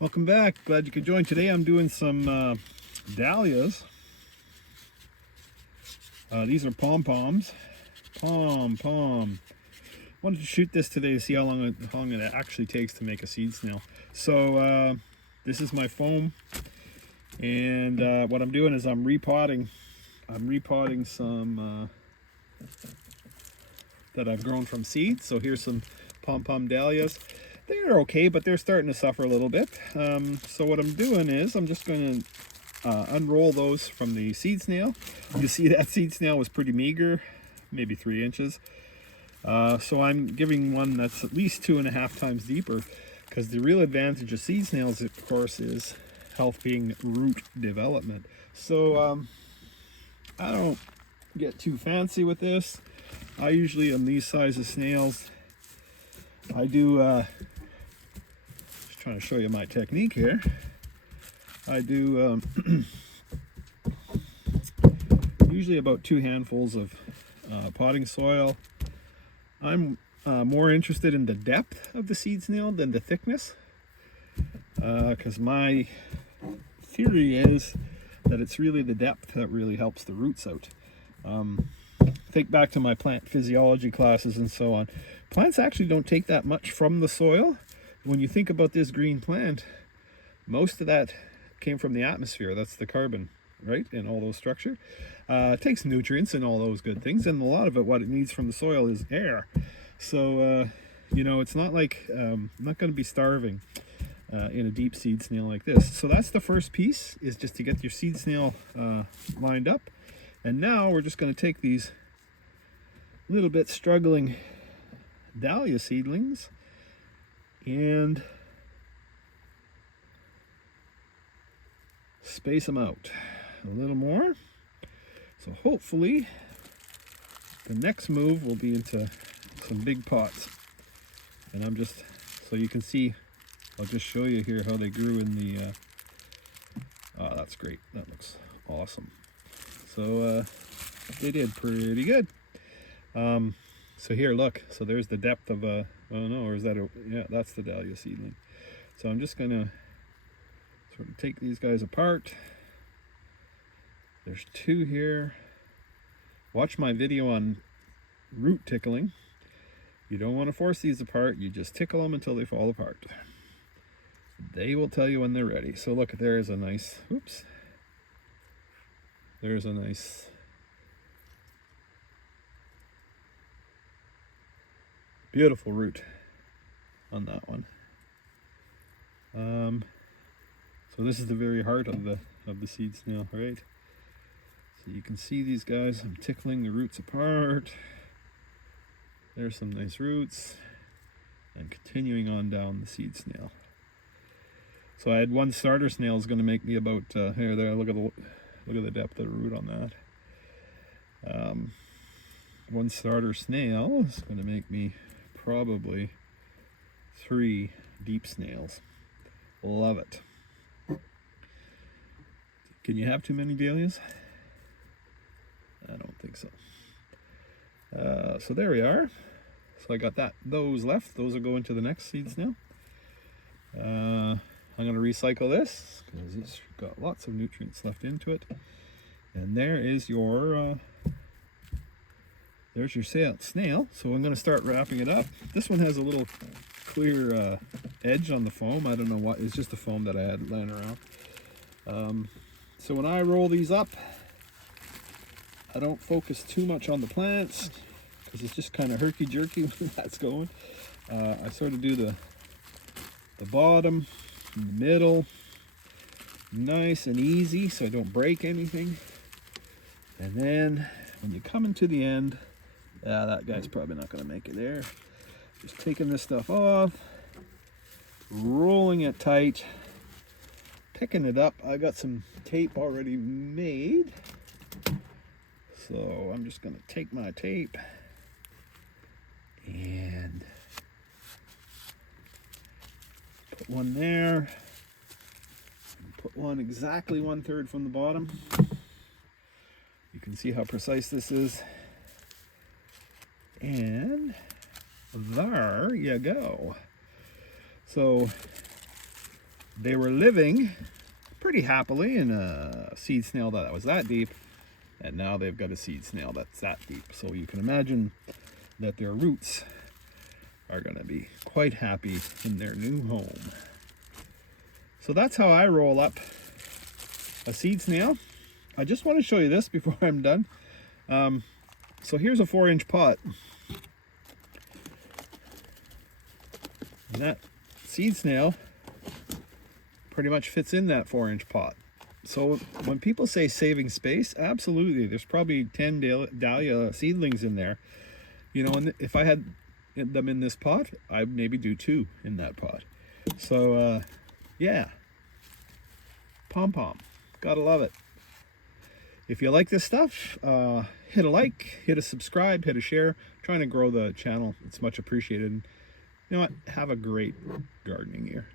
Welcome back. Glad you could join. Today I'm doing some dahlias. These are pom-poms. Pom-pom. Wanted to shoot this today to see how long it actually takes to make a seed snail. So this is my foam, and what I'm doing is I'm repotting. I'm repotting some that I've grown from seeds. So here's some pom-pom dahlias. They're okay, but they're starting to suffer a little bit. So what I'm doing is I'm just going to unroll those from the seed snail. You see that seed snail was pretty meager, maybe 3 inches. So I'm giving one that's at least 2.5 times deeper, because the real advantage of seed snails, of course, is helping root development. So I don't get too fancy with this. I usually, on these size of snails, I do, just trying to show you my technique here. I do usually about 2 handfuls of potting soil. I'm more interested in the depth of the seed snail than the thickness, because my theory is that it's really the depth that really helps the roots out. Think back to my plant physiology classes and so on. Plants actually don't take that much from the soil. When you think about this green plant, most of that came from the atmosphere. That's the carbon, right, in all those structure. It takes nutrients and all those good things, and a lot of it, what it needs from the soil is air. So you know, it's not like I'm not going to be starving in a deep seed snail like this. So that's the first piece, is just to get your seed snail lined up. And now we're just going to take these little bit struggling dahlia seedlings and space them out a little more. So hopefully the next move will be into some big pots. And I'm just, so you can see, I'll just show you here how they grew in the, oh, that's great. That looks awesome. So they did pretty good. So here, look, so there's the depth of a, oh no, or is that a, yeah, that's the dahlia seedling. So I'm just gonna sort of take these guys apart. There's 2 here. Watch my video on root tickling. You don't want to force these apart, you just tickle them until they fall apart. They will tell you when they're ready. So look, there's a nice, oops, there's a nice beautiful root on that one. So this is the very heart of the seed snail, right? So you can see these guys. I'm tickling the roots apart. There's some nice roots, and continuing on down the seed snail. So I had 1 starter snail is going to make me about here, there. Look at the depth of the root on that. 1 starter snail is going to make me probably 3 deep snails. Love it. Can you have too many dahlias? I don't think so. So there we are. So I got those left. Those will go into the next seed snail. I'm going to recycle this because it's got lots of nutrients left into it. And there is your there's your snail. So I'm going to start wrapping it up. This one has a little clear edge on the foam. I don't know what, it's just the foam that I had laying around. So when I roll these up, I don't focus too much on the plants because it's just kind of herky-jerky when that's going. I sort of do the bottom and the middle nice and easy so I don't break anything. And then when you come into the end, that guy's probably not going to make it there. Just taking this stuff off, rolling it tight, picking it up. I got some tape already made. So I'm just going to take my tape and put one there, and put one exactly 1/3 from the bottom. You can see how precise this is. And there you go. So they were living pretty happily in a seed snail that was that deep, and now they've got a seed snail that's that deep. So you can imagine that their roots are going to be quite happy in their new home. So that's how I roll up a seed snail. I just want to show you this before I'm done. So here's a 4-inch pot. And that seed snail pretty much fits in that 4-inch pot. So when people say saving space, absolutely. There's probably 10 dahlia seedlings in there. You know, and if I had them in this pot, I'd maybe do 2 in that pot. So yeah, pom-pom, gotta love it. If you like this stuff, hit a like, hit a subscribe, hit a share. I'm trying to grow the channel. It's much appreciated. You know what? Have a great gardening year.